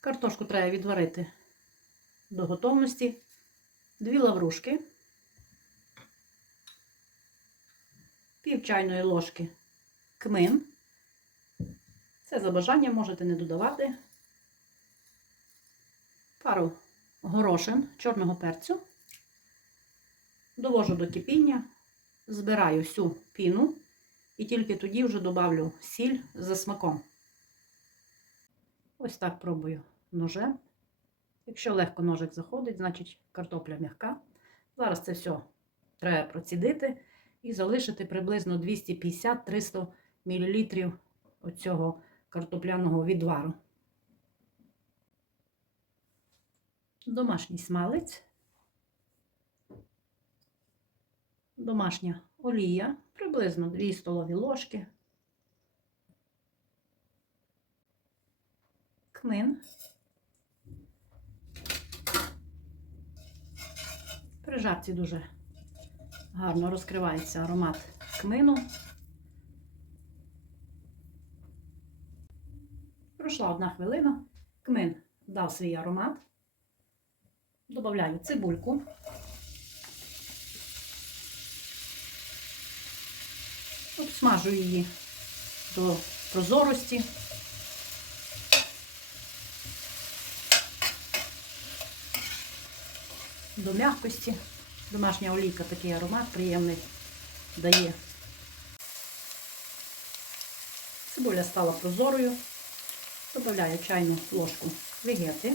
Картошку треба відварити до готовності. Дві лаврушки, пів чайної ложки кмин. Це за бажанням можете не додавати. Пару горошин чорного перцю. Довожу до кипіння, збираю всю піну і тільки тоді вже добавлю сіль за смаком. Ось так пробую ножем. Якщо легко ножик заходить, значить картопля м'яка. Зараз це все треба процідити і залишити приблизно 250-300 мл оцього картопляного відвару. Домашній смалець, домашня олія, приблизно 2 столові ложки, кмин. При жарці дуже гарно розкривається аромат кмину. Пройшла одна хвилина, кмин дав свій аромат. Добавляю цибульку. Обсмажую її до прозорості. До м'якості. Домашня олійка такий аромат приємний дає. Цибуля стала прозорою. Добавляю чайну ложку вегети.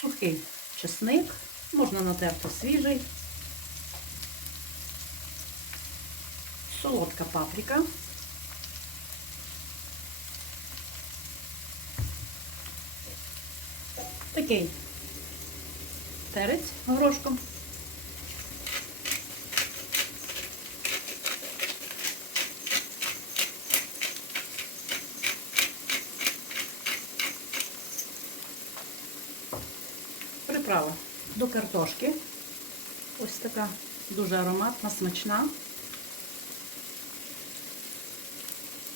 Сухий чесник, можна натерти свіжий, солодка паприка, такий перець горошком. Приправа до картошки. Ось така дуже ароматна, смачна.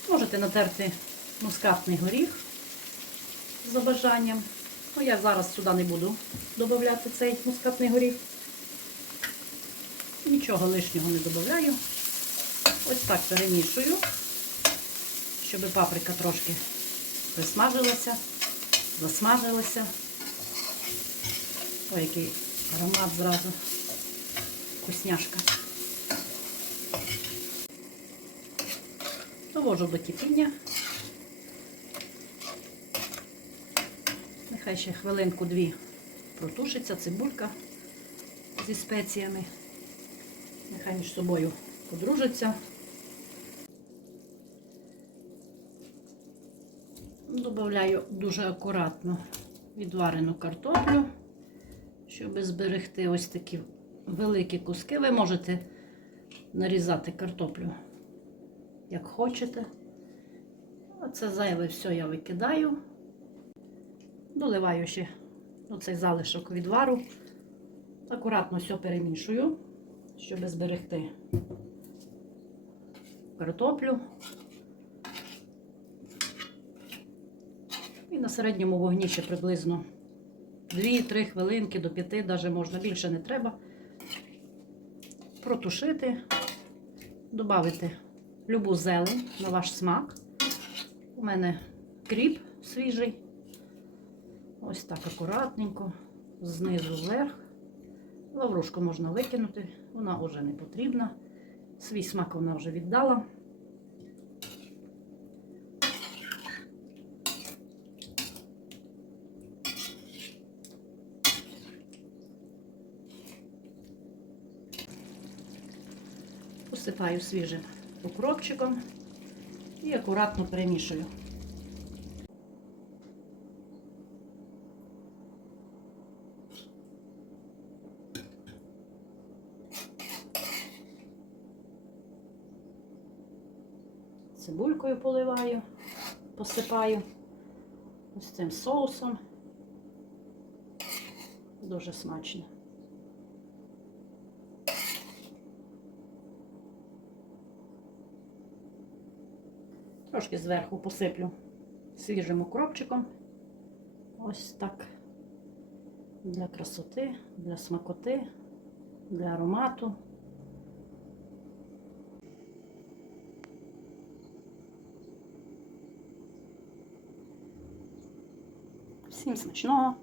Можете натерти мускатний горіх за бажанням. Ну, я зараз сюди не буду додавати цей мускатний горіх. Нічого лишнього не додаю. Ось так перемішую, щоб паприка трошки присмажилася, засмажилася. Ой, який аромат зразу. Вкусняшка. Довожу до кипіння. Нехай ще хвилинку-дві протушиться цибулька зі спеціями. Нехай між собою подружаться. Добавляю дуже акуратно відварену картоплю, щоб зберегти ось такі великі куски. Ви можете нарізати картоплю, як хочете. Оце зайве все я викидаю. Доливаю ще оцей залишок відвару. Акуратно все перемішую, щоб зберегти картоплю. І на середньому вогні ще приблизно 2-3 хвилинки до 5, навіть можна більше не треба. Протушити, додати любу зелень на ваш смак. У мене кріп свіжий. Ось так акуратненько, знизу вверх. Лаврушку можна викинути, вона вже не потрібна. Свій смак вона вже віддала. Посипаю свіжим укропчиком і акуратно перемішую. Цибулькою поливаю, посипаю ось цим соусом. Дуже смачно. Трошки зверху посиплю свіжим укропчиком. Ось так. Для красоти, для смакоти, для аромату. Sim, você.